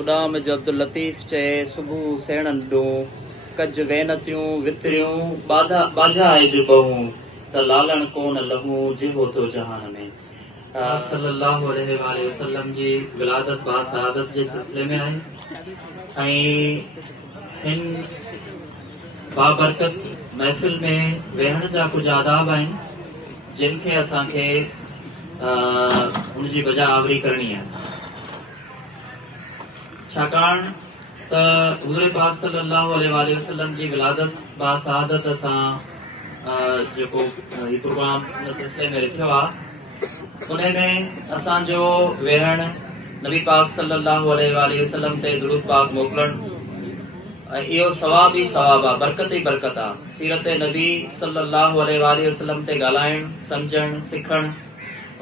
उॾाम जो अब्दुल लतीफ़ चए सुबुह सेणनि ॾूं कज वेनतियूं वितरियूं बाझा आहे जो बहूं त लालण कोन लहूं जिहो तो जहान में। सल्लल्लाहु अलैहि वसल्लम जी विलादत बासआदत जे सिलसिले में आहे ऐं हिन बाबरकत महफ़िल में वेहण जा कुछ आदाब आहिनि जिन खे असांखे उनजी बजा आवरी करणी आहे। छाकाणि त हुज़ूर पाक सल्लल्लाहु अलैहि वसल्लम जी विलादत बासआदत असां जेको हीउ प्रोग्राम हिन सिलसिले में रखियो आहे उन में असांजो वेहण नबी पाक सल्लल्लाहु अलैहि वसल्लम ते दुरूद पाक मोकिलणु इहो सवाब ई सवाब आहे, बरकत ई बरकत आहे। सीरत नबी सल्लल्लाहु अलैहि वसल्लम ते ॻाल्हाइणु सम्झणु सिखणु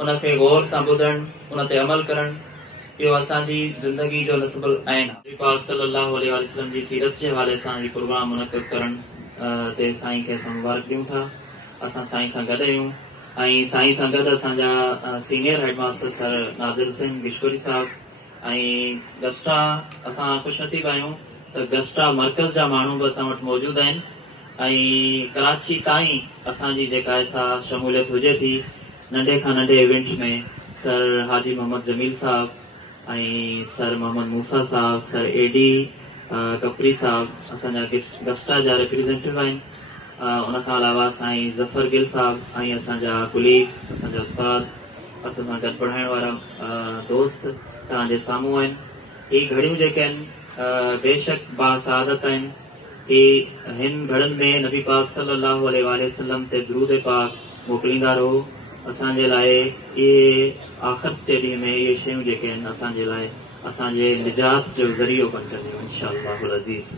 उनखे गौर सां ॿुधणु उन ते अमल करणु इहो असांजी ज़िंदगी जो नस्बुल आइन आहे। नबी पाक सल्लल्लाहु अलैहि वसल्लम जी सीरत जे हवाले सां हीउ प्रोग्राम मुनक़िद करणु ते साईं खे असां मुबारक ॾियूं था। असां साईं सां गॾु आहियूं ऐं साईं सां गॾु असांजा senior headmaster sir Nadir Singh गिशवरी साहब ऐं गस्टा असां ख़ुशनसीब आहियूं त गस्टा मर्कज़ जा माण्हू बि असां वटि मौजूदु आहिनि ऐं कराची ताईं असांजी जेका सा शमूलियत हुजे थी नंढे खां नंढे इवेंट्स में सर हाजी मोहम्मद जमील साहब ऐं सर मोहम्मद मूसा साहब सर एडी कपरी साहब असांजा गस्टा जा रिप्रेज़ेंटेटिव आहिनि। उनखां अलावा साईं ज़फ़र गिल साहब ऐं असांजा कुलीग असांजा उस्ताद असां सां गॾु पढ़ाइण वारा दोस्त तव्हांजे साम्हूं आहिनि। ही घड़ियूं जेके आहिनि बेशक बासआदत आहिनि। ही हिन घड़ियुनि में नबी पाक सल्लल्लाहु अलैहि वसल्लम ते दुरूद पाक मोकिलींदा रहो। असांजे लाइ इहे आख़िरत जे ॾींहं में इहे शयूं जेके आहिनि असांजे लाइ असांजे निजात जो ज़रियो बणजंदियूं इंशाअल्लाह अज़ीज़।